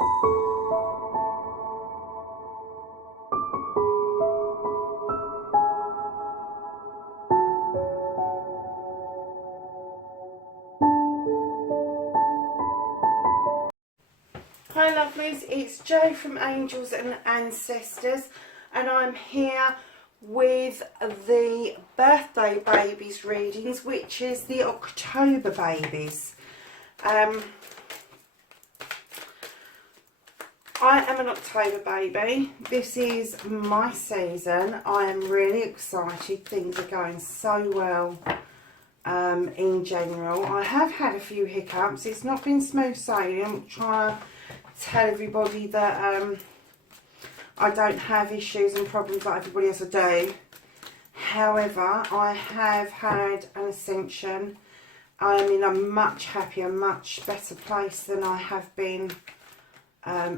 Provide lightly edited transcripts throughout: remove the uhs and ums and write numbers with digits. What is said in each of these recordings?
Hi lovelies, it's Jo from Angels and Ancestors, and I'm here with the birthday babies readings, which is the October babies. I am an October baby. This is my season. I am really excited. Things are going so well in general. I have had a few hiccups. It's not been smooth sailing. I'm trying to tell everybody that I don't have issues and problems like everybody else do. However, I have had an ascension. I am in a much happier, much better place than I have been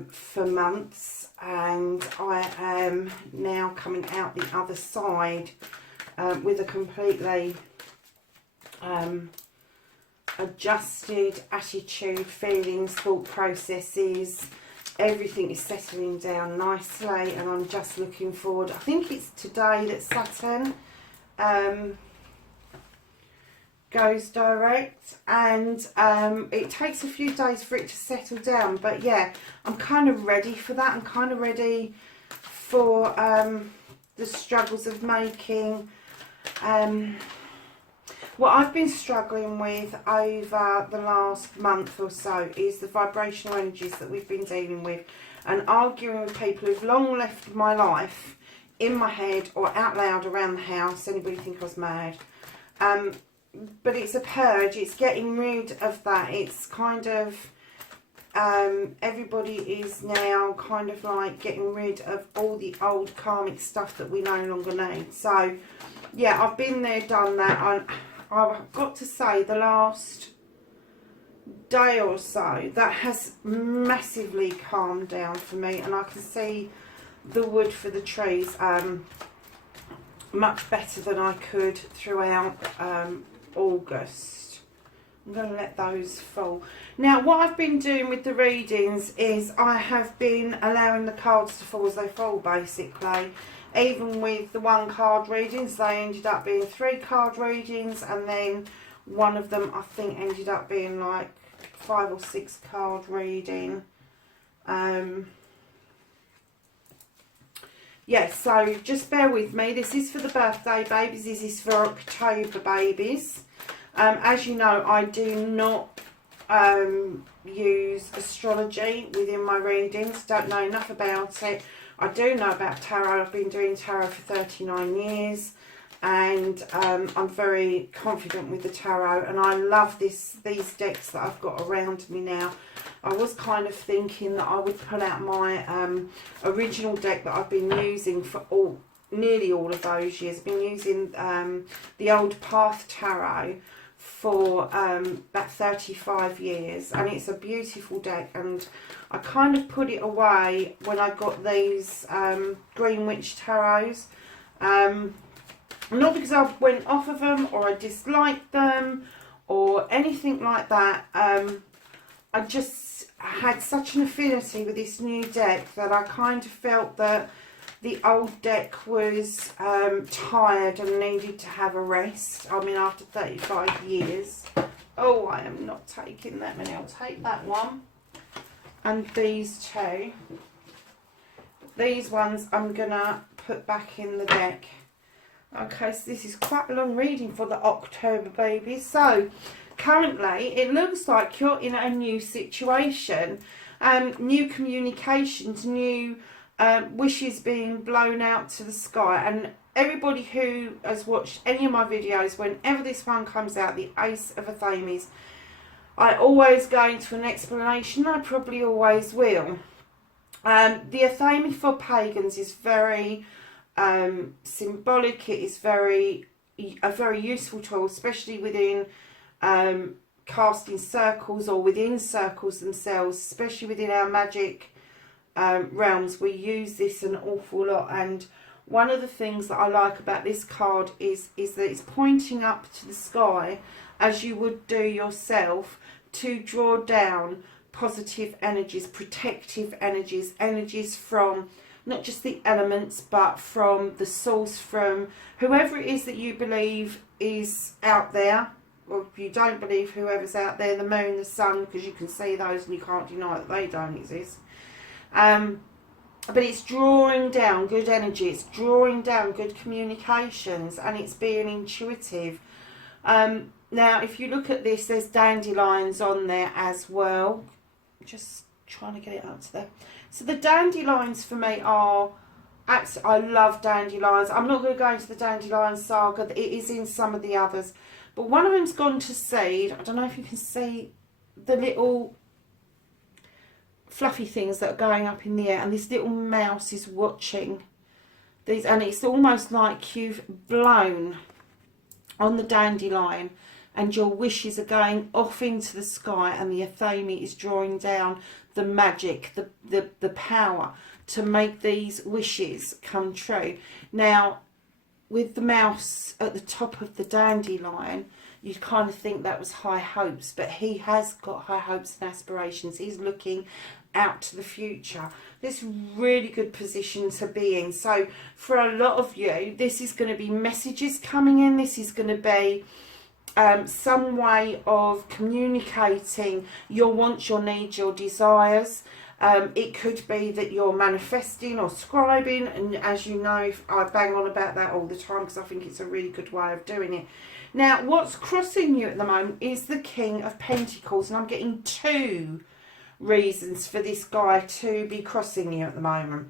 for months, and I am now coming out the other side with a completely adjusted attitude, feelings, thought processes. Everything is settling down nicely, and I'm just looking forward. I think it's today that Saturn goes direct, and it takes a few days for it to settle down, but yeah, I'm kind of ready for that. I'm kind of ready for the struggles of making what I've been struggling with over the last month or so is the vibrational energies that we've been dealing with, and arguing with people who've long left my life in my head or out loud around the house. Anybody think I was mad? But it's a purge. It's getting rid of that. It's kind of everybody is now kind of like getting rid of all the old karmic stuff that we no longer need. So yeah, I've been there, done that. I've got to say, the last day or so, that has massively calmed down for me, and I can see the wood for the trees much better than I could throughout August. I'm going to let those fall. Now, what I've been doing with the readings is I have been allowing the cards to fall as they fall, basically. Even with the one card readings, they ended up being 3 card readings, and then one of them I think ended up being like 5 or 6 card reading. Yeah, so just bear with me. This is for the birthday babies. This is for October babies. As you know, I do not use astrology within my readings. Don't know enough about it. I do know about tarot. I've been doing tarot for 39 years, and I'm very confident with the tarot, and I love these decks that I've got around me now. I was kind of thinking that I would pull out my original deck that I've been using for nearly all of those years. I've been using the old Path Tarot for about 35 years, and it's a beautiful deck, and I kind of put it away when I got these Green Witch Tarots, not because I went off of them or I disliked them or anything like that. I just had such an affinity with this new deck that I kind of felt that the old deck was tired and needed to have a rest. I mean, after 35 years. Oh, I am not taking that many. I'll take that one. And these 2. These ones I'm going to put back in the deck. Okay, so this is quite a long reading for the October babies. So, currently, it looks like you're in a new situation. New communications, new wishes being blown out to the sky. And everybody who has watched any of my videos, whenever this one comes out, the Ace of Athenes, I always go into an explanation. I probably always will. The Athame for pagans is very symbolic. It is a very useful tool, especially within casting circles or within circles themselves, especially within our magic realms. We use this an awful lot, and one of the things that I like about this card is that it's pointing up to the sky, as you would do yourself, to draw down positive energies, protective energies, energies from not just the elements, but from the source, from whoever it is that you believe is out there. Or if you don't believe whoever's out there, the moon, the sun, because you can see those and you can't deny that they don't exist. But it's drawing down good energy, it's drawing down good communications, and it's being intuitive. Now, if you look at this, there's dandelions on there as well. Just trying to get it up to there. So the dandelions for me are, I love dandelions. I'm not going to go into the dandelion saga. It is in some of the others. But one of them's gone to seed. I don't know if you can see the little fluffy things that are going up in the air. And this little mouse is watching these. And it's almost like you've blown on the dandelion. And your wishes are going off into the sky. And the Athame is drawing down the magic, the power to make these wishes come true. Now, with the mouse at the top of the dandelion, you'd kind of think that was high hopes, but he has got high hopes and aspirations. He's looking out to the future. This really good position to be in. So for a lot of you, this is going to be messages coming in. This is going to be some way of communicating your wants, your needs, your desires. It could be that you're manifesting or scribing, and as you know, I bang on about that all the time because I think it's a really good way of doing it. Now, what's crossing you at the moment is the King of Pentacles, and I'm getting two reasons for this guy to be crossing you at the moment.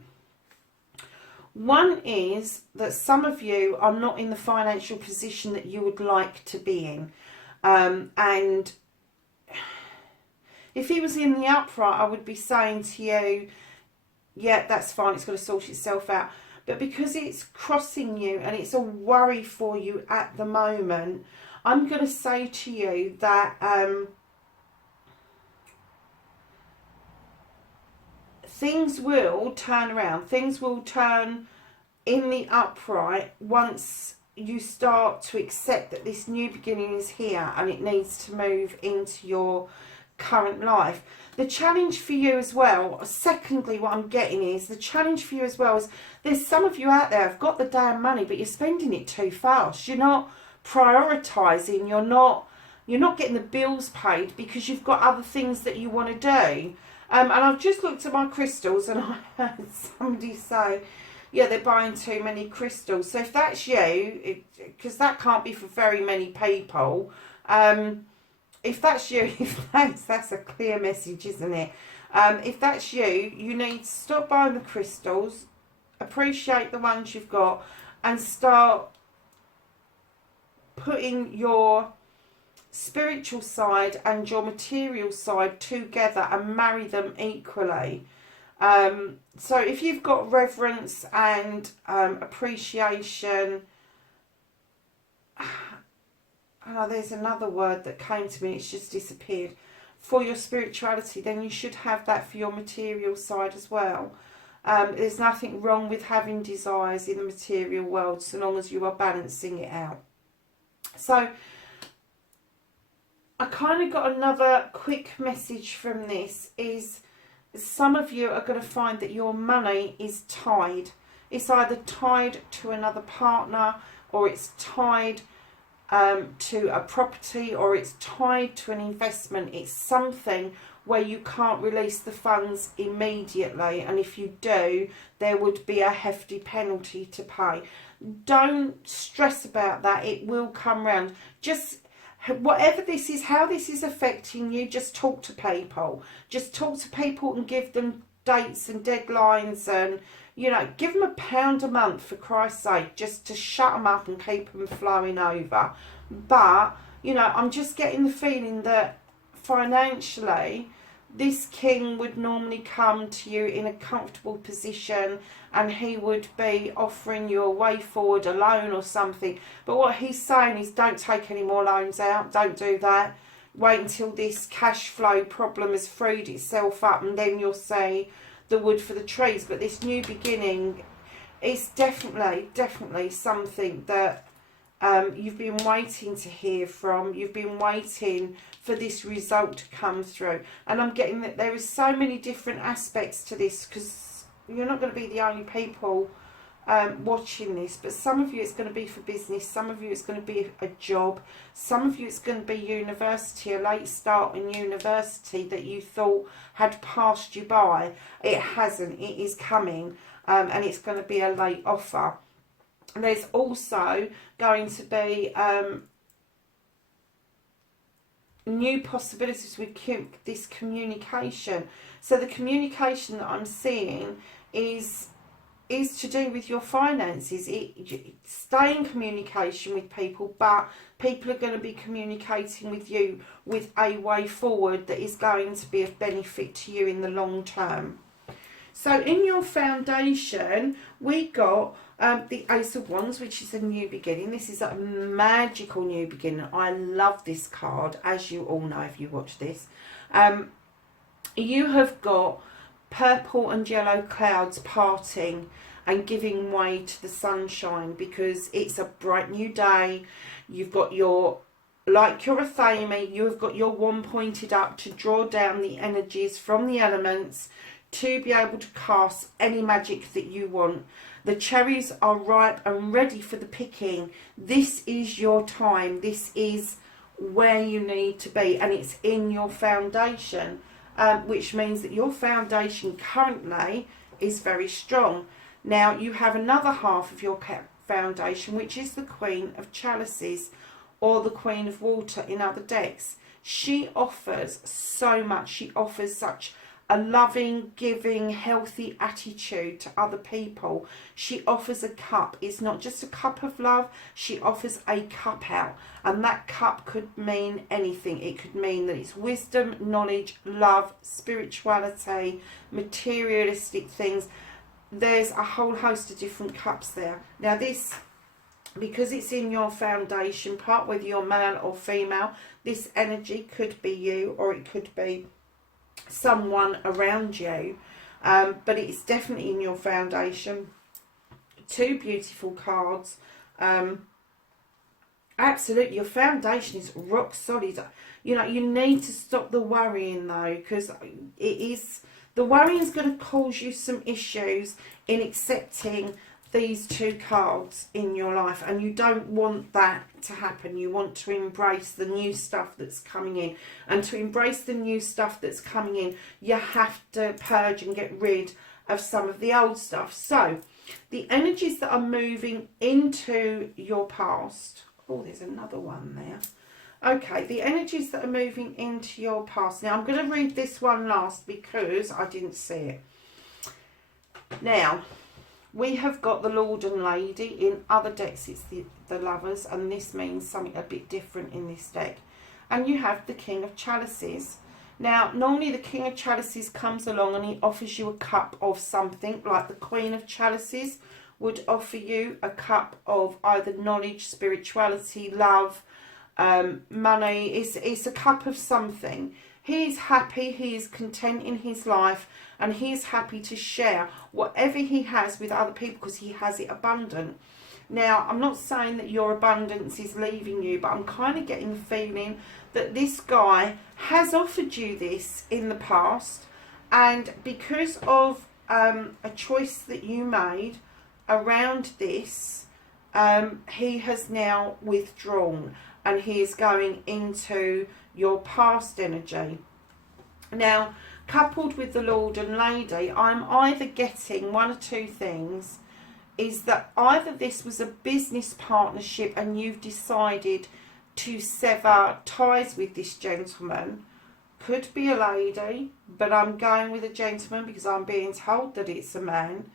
One is that some of you are not in the financial position that you would like to be in, and if he was in the upright, I would be saying to you, yeah, that's fine, it's going to sort itself out. But because it's crossing you and it's a worry for you at the moment, I'm going to say to you that things will turn around. Things will turn in the upright once you start to accept that this new beginning is here and it needs to move into your current life. The challenge for you as well, secondly, what I'm getting is the challenge for you as well is there's some of you out there have got the damn money, but you're spending it too fast. You're not prioritizing. You're not getting the bills paid because you've got other things that you want to do. And I've just looked at my crystals and I heard somebody say, yeah, they're buying too many crystals. So if that's you, because that can't be for very many people, if that's you, that's a clear message, isn't it? If that's you, you need to stop buying the crystals, appreciate the ones you've got, and start putting your spiritual side and your material side together and marry them equally. So if you've got reverence and appreciation, oh, there's another word that came to me, it's just disappeared, for your spirituality, then you should have that for your material side as well. There's nothing wrong with having desires in the material world so long as you are balancing it out. So I kind of got another quick message from this is some of you are going to find that your money is tied. It's either tied to another partner, or it's tied to a property, or it's tied to an investment. It's something where you can't release the funds immediately, and if you do, there would be a hefty penalty to pay. Don't stress about that, it will come round. Just whatever this is, how this is affecting you, just talk to people. Just talk to people and give them dates and deadlines, and you know, give them £1 a month for Christ's sake, just to shut them up and keep them flowing over. But you know, I'm just getting the feeling that financially this king would normally come to you in a comfortable position, and he would be offering you a way forward, a loan or something. But what he's saying is, don't take any more loans out, don't do that. Wait until this cash flow problem has freed itself up, and then you'll see the wood for the trees. But this new beginning is definitely something that you've been waiting to hear from, you've been waiting for this result to come through. And I'm getting that there is so many different aspects to this, because you're not going to be the only people watching this, but some of you it's going to be for business, some of you it's going to be a job, some of you it's going to be university, a late start in university that you thought had passed you by. It hasn't, it is coming, and it's going to be a late offer. There's also going to be new possibilities with this communication. So the communication that I'm seeing is to do with your finances. Stay in communication with people, but people are going to be communicating with you with a way forward that is going to be of benefit to you in the long term. So in your foundation, we got the Ace of Wands, which is a new beginning. This is a magical new beginning. I love this card, as you all know if you watch this. You have got purple and yellow clouds parting and giving way to the sunshine, because it's a bright new day. You've got your, like you're a Thame, you have got your wand pointed up to draw down the energies from the elements to be able to cast any magic that you want. The cherries are ripe and ready for the picking. This is your time. This is where you need to be, and it's in your foundation, which means that your foundation currently is very strong. Now you have another half of your foundation, which is the Queen of Chalices, or the Queen of Water in other decks. She offers so much. She offers such a loving, giving, healthy attitude to other people. She offers a cup. It's not just a cup of love. She offers a cup out. And that cup could mean anything. It could mean that it's wisdom, knowledge, love, spirituality, materialistic things. There's a whole host of different cups there. Now this, because it's in your foundation part, whether you're male or female, this energy could be you, or it could be someone around you, but it's definitely in your foundation. Two beautiful cards. Absolutely, your foundation is rock solid. You know, you need to stop the worrying though, because the worrying is going to cause you some issues in accepting these two cards in your life, and you don't want that to happen. You want to embrace the new stuff that's coming in, and to embrace the new stuff that's coming in, you have to purge and get rid of some of the old stuff. So the energies that are moving into your past, oh, there's another one there. Okay, the energies that are moving into your past. Now I'm going to read this one last because I didn't see it. Now we have got the Lord and Lady. In other decks it's the Lovers, and this means something a bit different in this deck. And you have the King of Chalices. Now normally the King of Chalices comes along and he offers you a cup of something, like the Queen of Chalices would offer you a cup of either knowledge, spirituality, love, money. It's a cup of something. He's happy, he is content in his life, and he is happy to share whatever he has with other people because he has it abundant. Now, I'm not saying that your abundance is leaving you, but I'm kind of getting the feeling that this guy has offered you this in the past, and because of a choice that you made around this, he has now withdrawn, and he is going into your past energy. Now, coupled with the Lord and Lady, I'm either getting one or two things. Is that either this was a business partnership and you've decided to sever ties with this gentleman. Could be a lady, but I'm going with a gentleman because I'm being told that it's a man.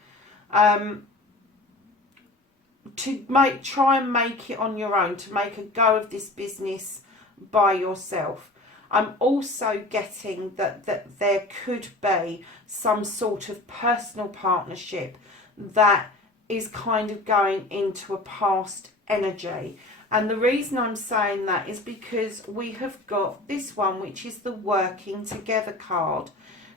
To try and make it on your own, to make a go of this business by yourself. I'm also getting that there could be some sort of personal partnership that is kind of going into a past energy. And the reason I'm saying that is because we have got this one, which is the Working Together card.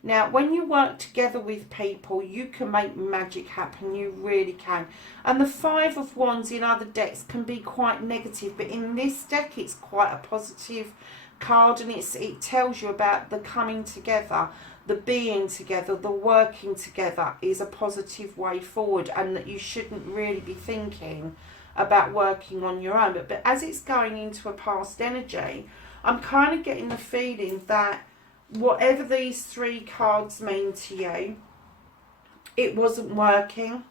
Now, when you work together with people, you can make magic happen. You really can. And the Five of Wands in other decks can be quite negative, but in this deck, it's quite a positive card, and it tells you about the coming together, the being together, the working together is a positive way forward, and that you shouldn't really be thinking about working on your own. But as it's going into a past energy, I'm kind of getting the feeling that whatever these three cards mean to you, it wasn't working.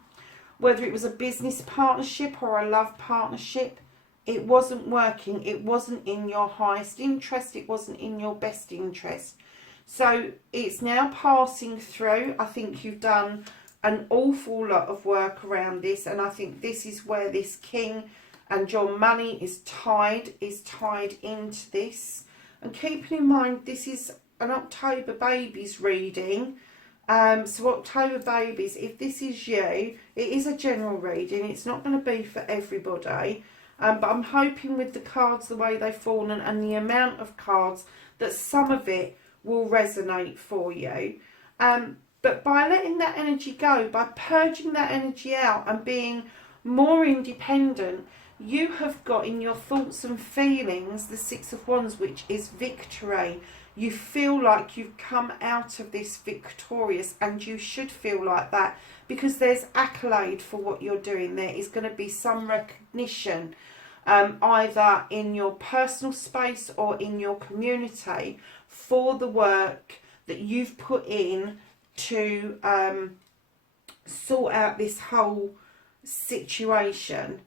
Whether it was a business partnership or a love partnership, it wasn't working. It wasn't in your highest interest. It wasn't in your best interest. So it's now passing through. I think you've done an awful lot of work around this, and I think this is where this king and your money is tied into this. And keeping in mind, this is an October babies reading. So October babies, if this is you, it is a general reading. It's not going to be for everybody. But I'm hoping with the cards, the way they've fallen and the amount of cards, that some of it will resonate for you. But by letting that energy go, by purging that energy out and being more independent, you have got in your thoughts and feelings the Six of Wands, which is victory. You feel like you've come out of this victorious, and you should feel like that, because there's accolade for what you're doing. There is going to be some recognition, either in your personal space or in your community, for the work that you've put in to sort out this whole situation.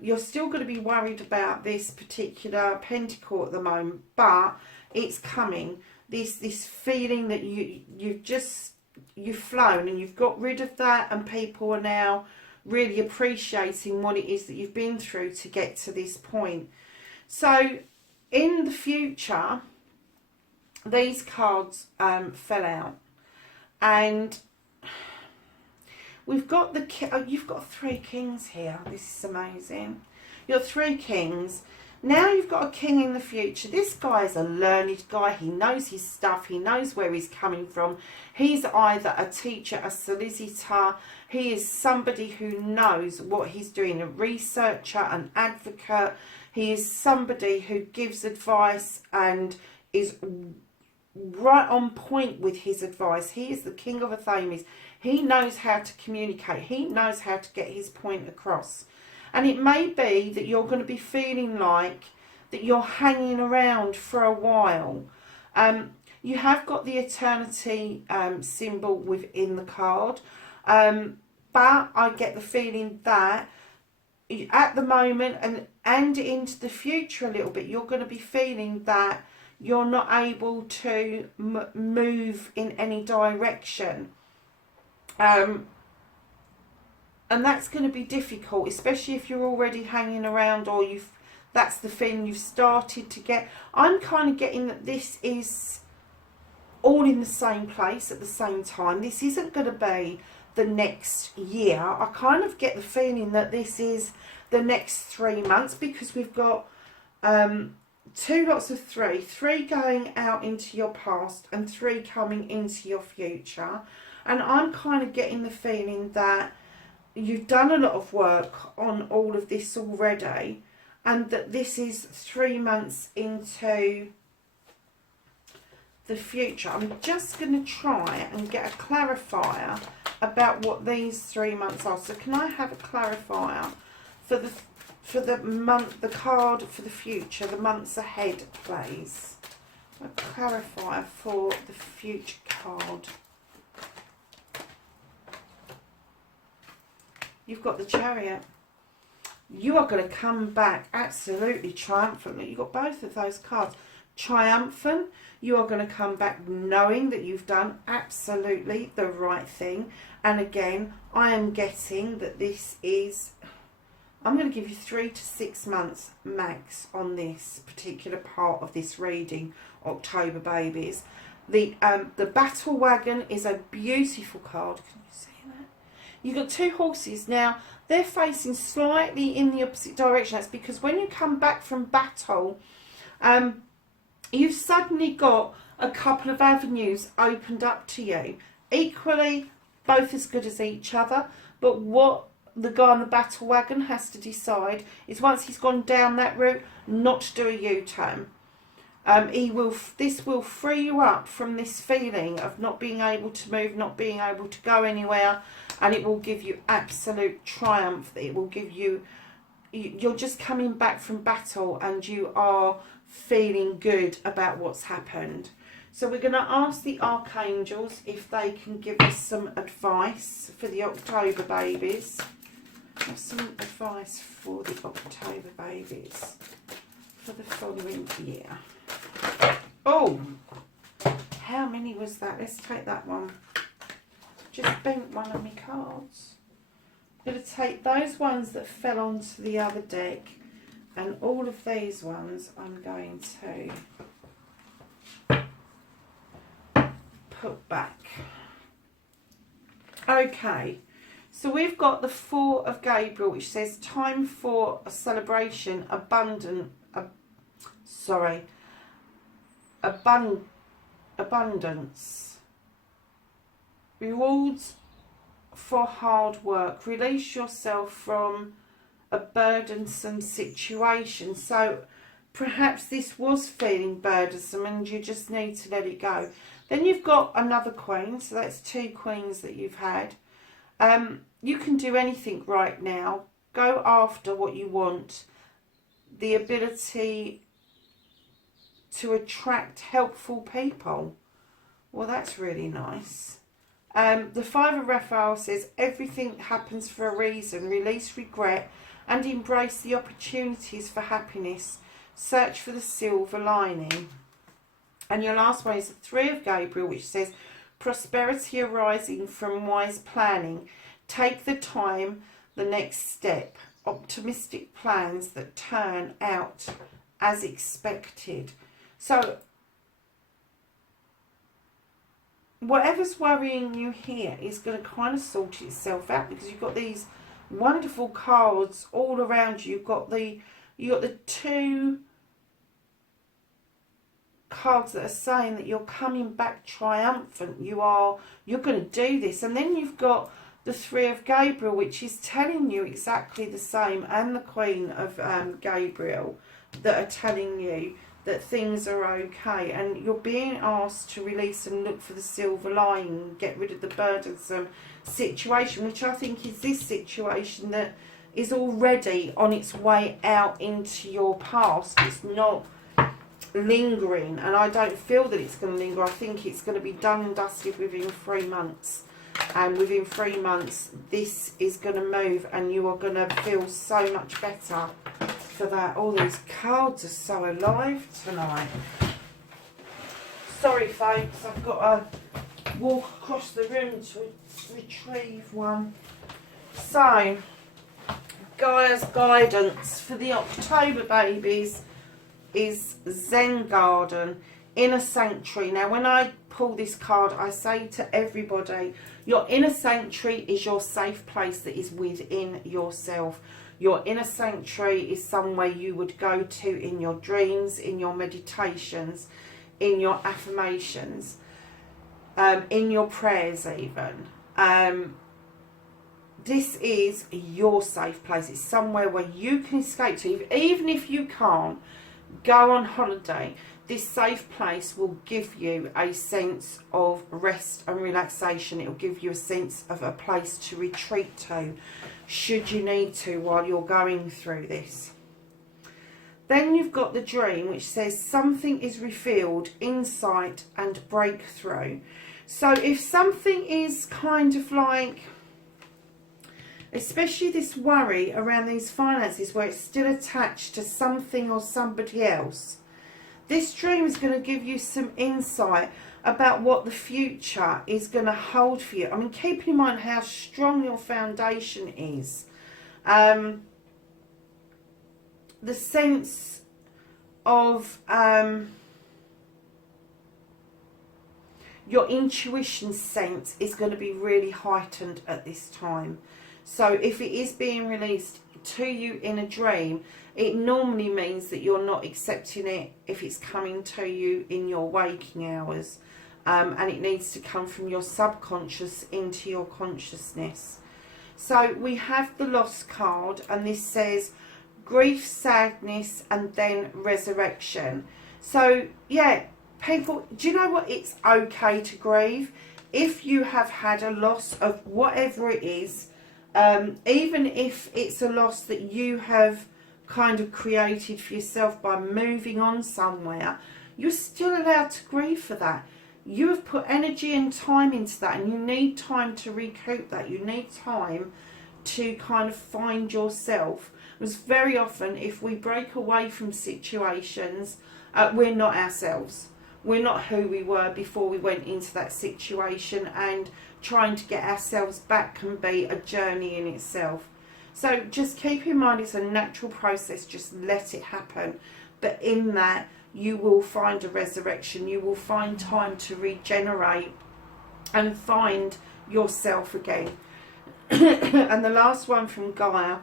You're still going to be worried about this particular pentacle at the moment, but it's coming. This feeling that you've flown and you've got rid of that, and people are now really appreciating what it is that you've been through to get to this point. So in the future, these cards fell out, and we've got you've got three kings here. This is amazing. You're three kings. Now you've got a king in the future. This guy is a learned guy. He knows his stuff. He knows where he's coming from. He's either a teacher, a solicitor. He is somebody who knows what he's doing, a researcher, an advocate. He is somebody who gives advice and is right on point with his advice. He is the king of Athames. He knows how to communicate. He knows how to get his point across. And it may be that you're going to be feeling like that you're hanging around for a while. You have got the eternity symbol within the card. But I get the feeling that at the moment and into the future a little bit, you're going to be feeling that you're not able to move in any direction. And that's going to be difficult, especially if you're already hanging around, or that's the feeling you've started to get. I'm kind of getting that this is all in the same place at the same time. This isn't going to be the next year. I kind of get the feeling that this is the next 3 months, because we've got two lots of three going out into your past and three coming into your future. And I'm kind of getting the feeling that you've done a lot of work on all of this already, and that this is 3 months into the future. I'm just going to try and get a clarifier about what these 3 months are. So can I have a clarifier for the month, the card for the future, the months ahead, please? A clarifier for the future card. You've got the Chariot. You are going to come back absolutely triumphantly. You've got both of those cards. Triumphant. You are going to come back knowing that you've done absolutely the right thing. And again, I am getting that this is... I'm going to give you 3 to 6 months max on this particular part of this reading, October babies. The Battle Wagon is a beautiful card. Can you see that? You've got two horses. Now, they're facing slightly in the opposite direction. That's because when you come back from battle, you've suddenly got a couple of avenues opened up to you. Equally, both as good as each other, but what the guy on the battle wagon has to decide is, once he's gone down that route, not to do a U-turn. This will free you up from this feeling of not being able to move, not being able to go anywhere, and it will give you absolute triumph. It will give you, you're just coming back from battle and you are feeling good about what's happened. So we're going to ask the Archangels if they can give us some advice for the October babies. Have some advice for the October babies for the following year. Oh, how many was that? Let's take that one. Just bent one of my cards. I'm going to take those ones that fell onto the other deck, and all of these ones I'm going to put back. Okay, so we've got the Four of Gabriel, which says time for a celebration, abundance, rewards for hard work, release yourself from a burdensome situation. So perhaps this was feeling burdensome and you just need to let it go. Then you've got another queen, so that's two queens that you've had. You can do anything right now. Go after what you want. The ability to attract helpful people. Well, that's really nice. The Five of Raphael says everything happens for a reason. Release regret and embrace the opportunities for happiness. Search for the silver lining. And your last one is the Three of Gabriel, which says prosperity arising from wise planning. Take the time, the next step. Optimistic plans that turn out as expected. So whatever's worrying you here is going to kind of sort itself out, because you've got these wonderful cards all around you. You've got the two cards that are saying that you're coming back triumphant. You're going to do this. And then you've got the Three of Gabriel, which is telling you exactly the same, and the Queen of Gabriel, that are telling you that things are okay, and you're being asked to release and look for the silver lining, get rid of the burdensome situation, which I think is this situation that is already on its way out into your past. It's not lingering, and I don't feel that it's going to linger. I think it's going to be done and dusted within 3 months, and within 3 months this is going to move and you are going to feel so much better for that. All these cards are so alive tonight. Sorry folks, I've got to walk across the room to retrieve one. So Gaia's guidance for the October babies is Zen Garden, Inner Sanctuary. Now when I pull this card, I say to everybody, your inner sanctuary is your safe place that is within yourself. Your inner sanctuary is somewhere you would go to in your dreams, in your meditations, in your affirmations, in your prayers even. This is your safe place. It's somewhere where you can escape to. Even if you can't go on holiday, this safe place will give you a sense of rest and relaxation. It will give you a sense of a place to retreat to, should you need to, while you're going through this. Then you've got the dream, which says something is revealed, insight and breakthrough. So if something is kind of like, especially this worry around these finances where it's still attached to something or somebody else, this dream is going to give you some insight about what the future is going to hold for you. I mean, keep in mind how strong your foundation is. The sense of your intuition sense is going to be really heightened at this time. So if it is being released, to you in a dream, it normally means that you're not accepting it if it's coming to you in your waking hours. And it needs to come from your subconscious into your consciousness. So we have the loss card, and this says grief, sadness, and then resurrection. So yeah, people, do you know what? It's okay to grieve. If you have had a loss of whatever it is, even if it's a loss that you have kind of created for yourself by moving on somewhere, you're still allowed to grieve for that. You have put energy and time into that, and you need time to recoup that. You need time to kind of find yourself. Because very often, if we break away from situations, we're not ourselves. We're not who we were before we went into that situation, and trying to get ourselves back can be a journey in itself. So just keep in mind it's a natural process, just let it happen. But in that, you will find a resurrection, you will find time to regenerate and find yourself again. And the last one from Gaia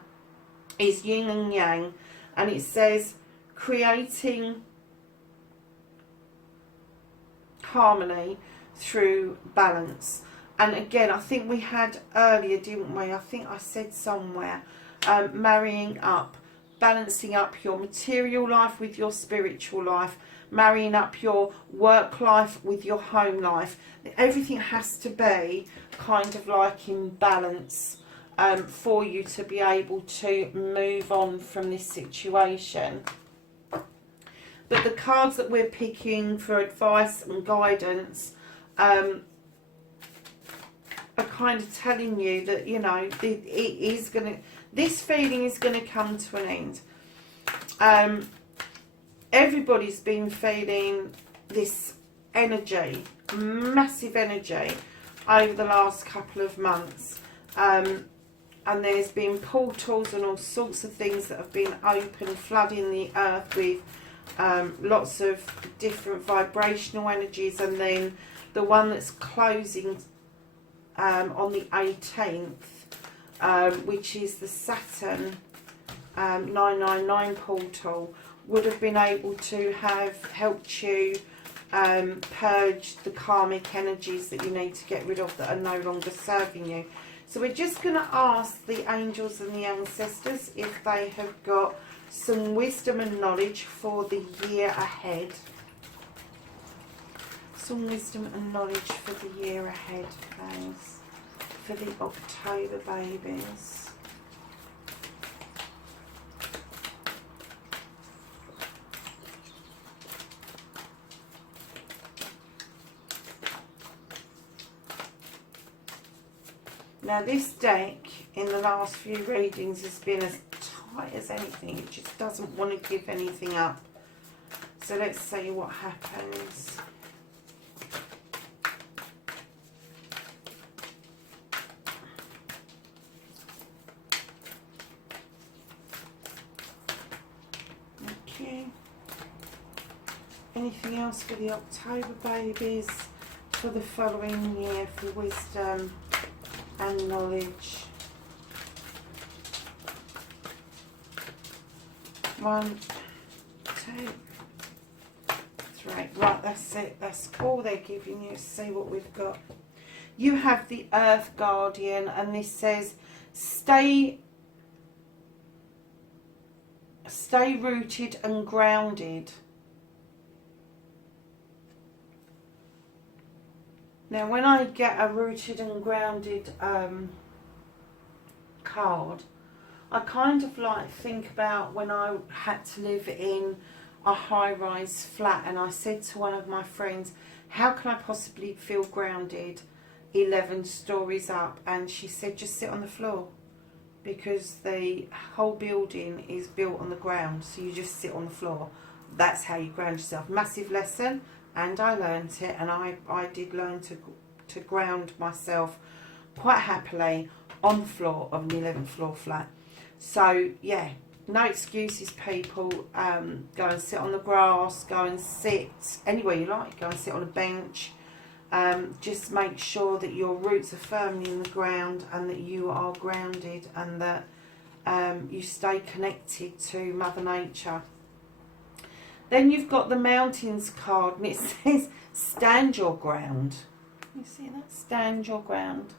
is yin and yang, and it says creating harmony through balance. And again, I think we had earlier, didn't we? I think I said somewhere, marrying up, balancing up your material life with your spiritual life, marrying up your work life with your home life. Everything has to be kind of like in balance for you to be able to move on from this situation. But the cards that we're picking for advice and guidance are kind of telling you that, you know, it is going to, this feeling is going to come to an end. Everybody's been feeling this energy, massive energy, over the last couple of months. And there's been portals and all sorts of things that have been open, flooding the earth with lots of different vibrational energies. And then the one that's closing on the 18th, which is the Saturn 999 portal, would have been able to have helped you purge the karmic energies that you need to get rid of that are no longer serving you. So we're just going to ask the angels and the ancestors if they have got some wisdom and knowledge for the year ahead. Some wisdom and knowledge for the year ahead, please, for the October babies. Now this deck in the last few readings has been as tight as anything. It just doesn't want to give anything up. So let's see what happens. Okay. Anything else for the October babies for the following year for wisdom and knowledge? 1, 2, 3. Right, that's it. That's all they're giving you. See what we've got. You have the Earth Guardian, and this says stay rooted and grounded. Now, when I get a rooted and grounded card, I kind of like think about when I had to live in a high-rise flat, and I said to one of my friends, how can I possibly feel grounded 11 stories up? And she said, just sit on the floor, because the whole building is built on the ground, so you just sit on the floor. That's how you ground yourself. Massive lesson. And I learnt it, and I did learn to ground myself quite happily on the floor of an 11th floor flat. So yeah, no excuses, people. Go and sit on the grass, go and sit anywhere you like, go and sit on a bench. Just make sure that your roots are firmly in the ground and that you are grounded, and that you stay connected to Mother Nature. Then you've got the Mountains card, and it says stand your ground. You see that? Stand your ground.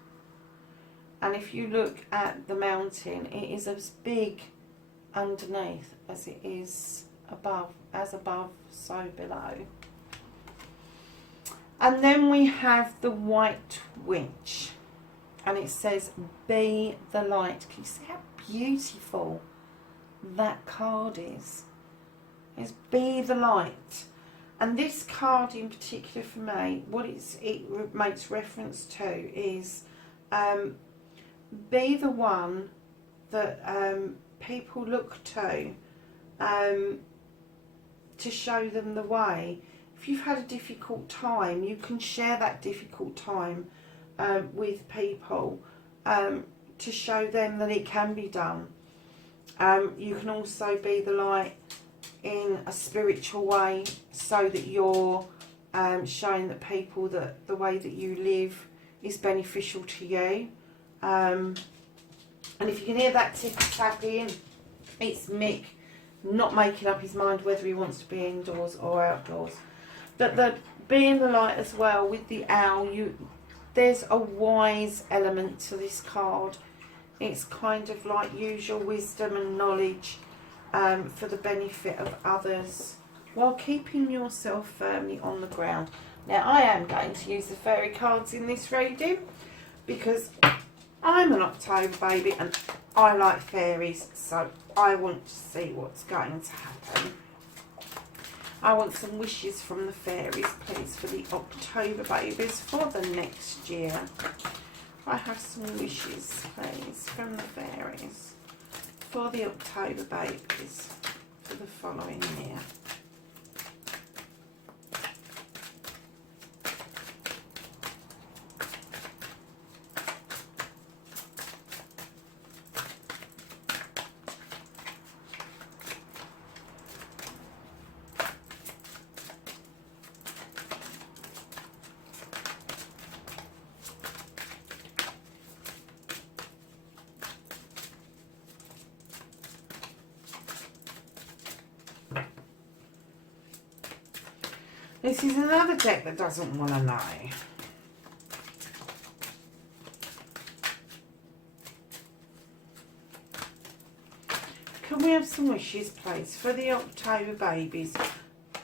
And if you look at the mountain, it is as big underneath as it is above. As above, so below. And then we have the White Witch, and it says be the light. Can you see how beautiful that card is? It's be the light. And this card in particular for me, what it makes reference to is be the one that people look to show them the way. If you've had a difficult time, you can share that difficult time with people to show them that it can be done. You can also be the light in a spiritual way, so that you're showing that people that the way that you live is beneficial to you. And if you can hear that tick-tapping, it's Mick not making up his mind whether he wants to be indoors or outdoors. But the being the light as well with the owl, there's a wise element to this card. It's kind of like use your wisdom and knowledge for the benefit of others while keeping yourself firmly on the ground. Now I am going to use the fairy cards in this reading because I'm an October baby and I like fairies, so I want to see what's going to happen. I want some wishes from the fairies, please, for the October babies for the next year. I have some wishes, please, from the fairies for the October babies for the following year. This is another deck that doesn't want to know. Can we have some wishes, please, for the October babies?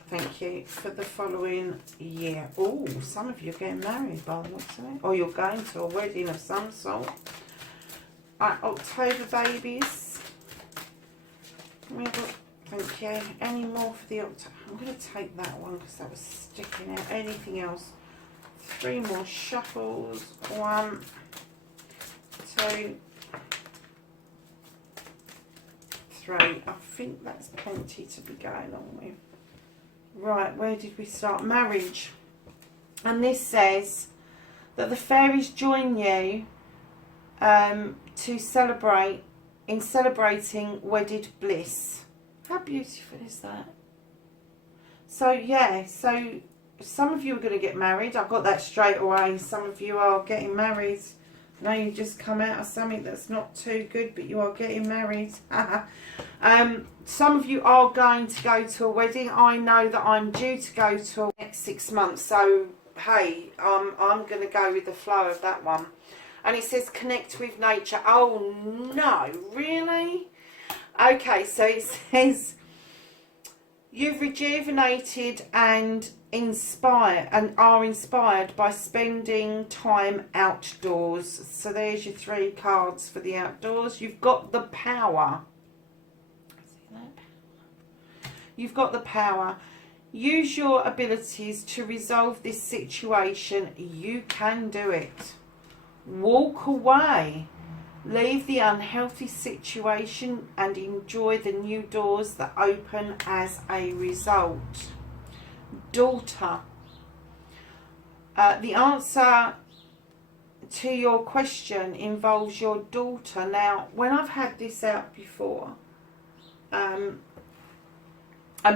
Thank you. For the following year. Oh, some of you are getting married by the looks of it. Or you're going to a wedding of some sort. October babies. Can we have thank you. Any more for the October? I'm going to take that one because that was sticking out. Anything else? 3 more shuffles. 1, 2, 3. I think that's plenty to be going on with. Right, where did we start? Marriage. And this says that the fairies join you to celebrate, in celebrating wedded bliss. How beautiful is that? So yeah, so some of you are going to get married. I got that straight away. Some of you are getting married. Now you just come out of something that's not too good, but you are getting married. Some of you are going to go to a wedding. I know that I'm due to go to a next 6 months. So hey, I'm going to go with the flow of that one. And it says connect with nature. Oh no, really? Okay, so it says you've rejuvenated and are inspired by spending time outdoors. So there's your 3 cards for the outdoors. You've got the power. See that? You've got the power. Use your abilities to resolve this situation. You can do it. Walk away. Leave the unhealthy situation and enjoy the new doors that open as a result. Daughter. The answer to your question involves your daughter. Now, when I've had this out before, and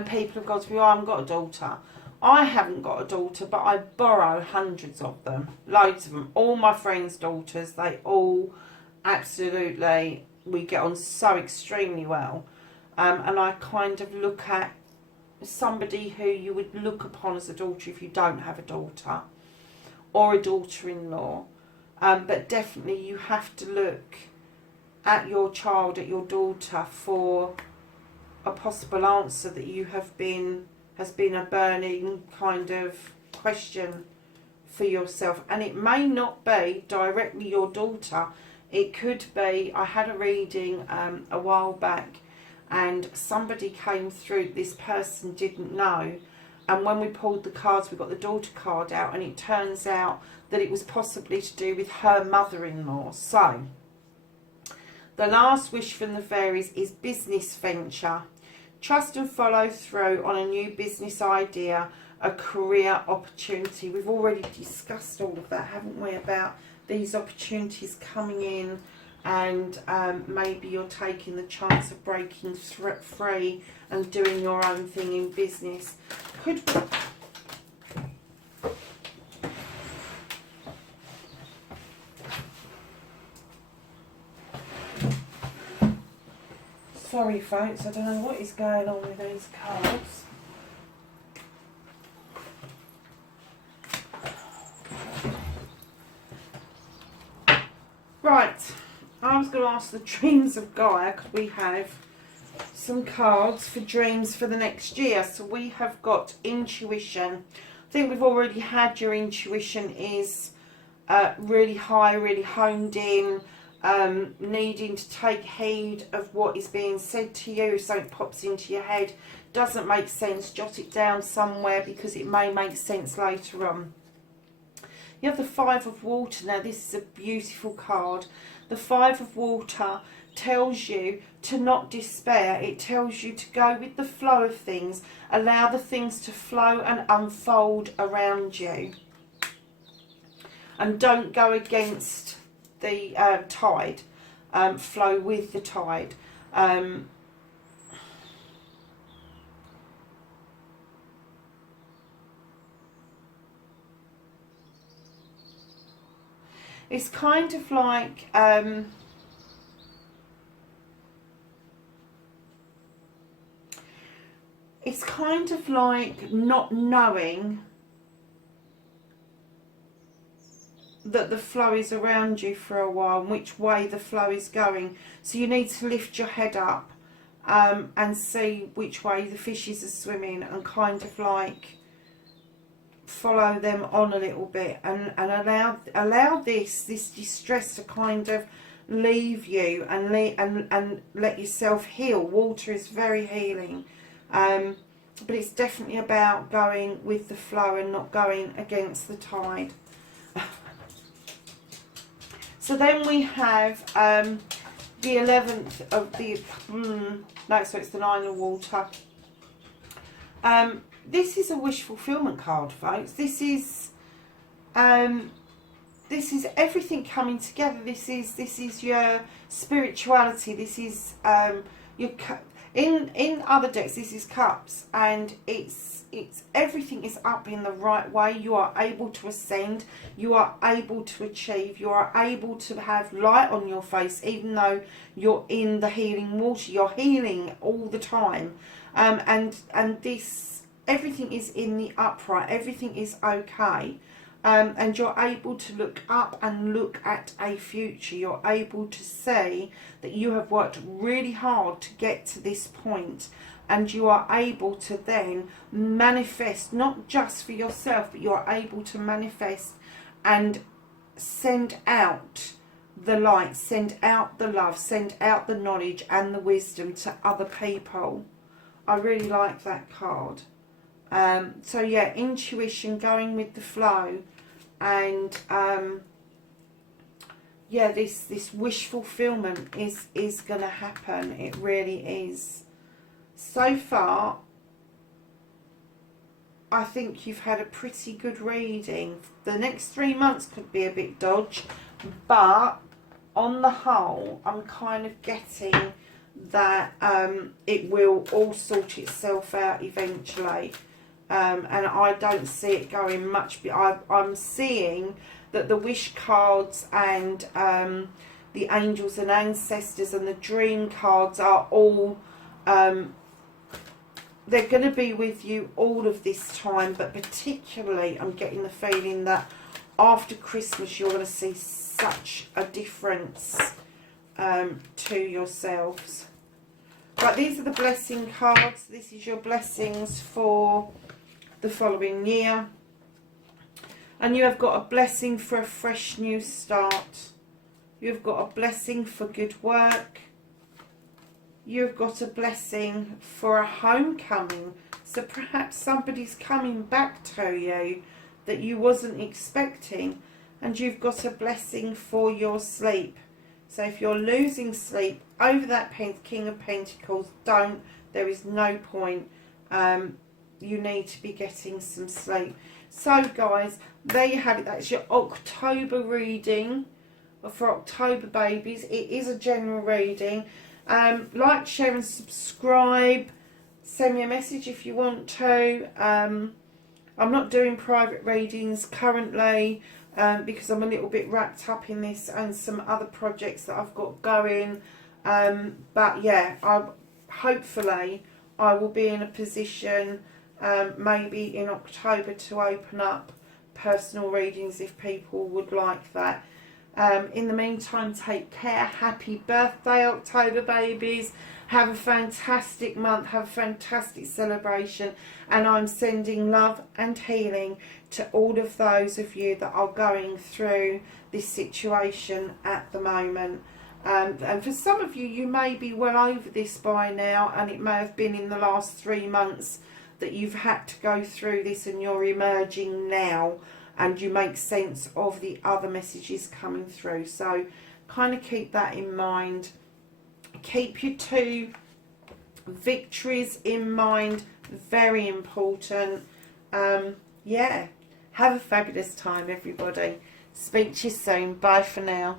people have gone to me, oh, I haven't got a daughter. I haven't got a daughter, but I borrow hundreds of them. Loads of them. All my friends' daughters, they all absolutely we get on so extremely well. And I kind of look at somebody who you would look upon as a daughter if you don't have a daughter, or a daughter-in-law. But definitely you have to look at your child, at your daughter, for a possible answer that you has been a burning kind of question for yourself. And it may not be directly your daughter. It could be, I had a reading a while back, and somebody came through, this person didn't know, and when we pulled the cards we got the daughter card out, and it turns out that it was possibly to do with her mother-in-law. So the last wish from the fairies is business venture. Trust and follow through on a new business idea, a career opportunity. We've already discussed all of that, haven't we, about these opportunities coming in, and maybe you're taking the chance of breaking free and doing your own thing in business. Could be. Sorry folks, I don't know what is going on with these cards. Right, I was going to ask the dreams of Gaia, could we have some cards for dreams for the next year? So we have got intuition. I think we've already had your intuition is really high, really honed in, needing to take heed of what is being said to you. If something pops into your head, doesn't make sense, jot it down somewhere because it may make sense later on. You have the Five of Water. Now this is a beautiful card. The Five of Water tells you to not despair. It tells you to go with the flow of things, allow the things to flow and unfold around you, and don't go against the tide. Flow with the tide. It's kind of like it's kind of like not knowing that the flow is around you for a while and which way the flow is going. So you need to lift your head up and see which way the fishes are swimming, and kind of like follow them on a little bit, and allow this distress to kind of leave you, and let yourself heal. Water is very healing, but it's definitely about going with the flow and not going against the tide. So then we have the 11th of the no, so it's the Nine of Water. This is a wish fulfillment card, folks. This is everything coming together. This is your spirituality. This is your in other decks. This is Cups, and it's everything is up in the right way. You are able to ascend. You are able to achieve. You are able to have light on your face, even though you're in the healing water. You're healing all the time, and this. Everything is in the upright, everything is okay, and you're able to look up and look at a future. You're able to see that you have worked really hard to get to this point, and you are able to then manifest, not just for yourself, but you are able to manifest and send out the light, send out the love, send out the knowledge and the wisdom to other people. I really like that card. So yeah, intuition, going with the flow, and yeah, this wish fulfillment is going to happen. It really is. So far, I think you've had a pretty good reading. The next 3 months could be a bit dodge, but on the whole, I'm kind of getting that it will all sort itself out eventually. And I don't see it going much. I'm seeing that the wish cards and the angels and ancestors and the dream cards are all, they're going to be with you all of this time, but particularly I'm getting the feeling that after Christmas you're going to see such a difference to yourselves. Right, these are the blessing cards. This is your blessings for the following year. And you have got a blessing for a fresh new start. You've got a blessing for good work. You've got a blessing for a homecoming. So perhaps somebody's coming back to you that you wasn't expecting. And you've got a blessing for your sleep. So if you're losing sleep over that King of Pentacles, don't. There is no point. You need to be getting some sleep. So guys, there you have it. That's your October reading for October babies. It is a general reading. Like, share and subscribe. Send me a message if you want to. I'm not doing private readings currently because I'm a little bit wrapped up in this and some other projects that I've got going. But yeah, hopefully I will be in a position maybe in October to open up personal readings if people would like that. In the meantime, take care. Happy birthday, October babies. Have a fantastic month. Have a fantastic celebration. And I'm sending love and healing to all of those of you that are going through this situation at the moment. And for some of you, you may be well over this by now, and it may have been in the last 3 months that you've had to go through this and you're emerging now and you make sense of the other messages coming through. So kind of keep that in mind. Keep your 2 victories in mind. Very important. Yeah. Have a fabulous time, everybody. Speak to you soon. Bye for now.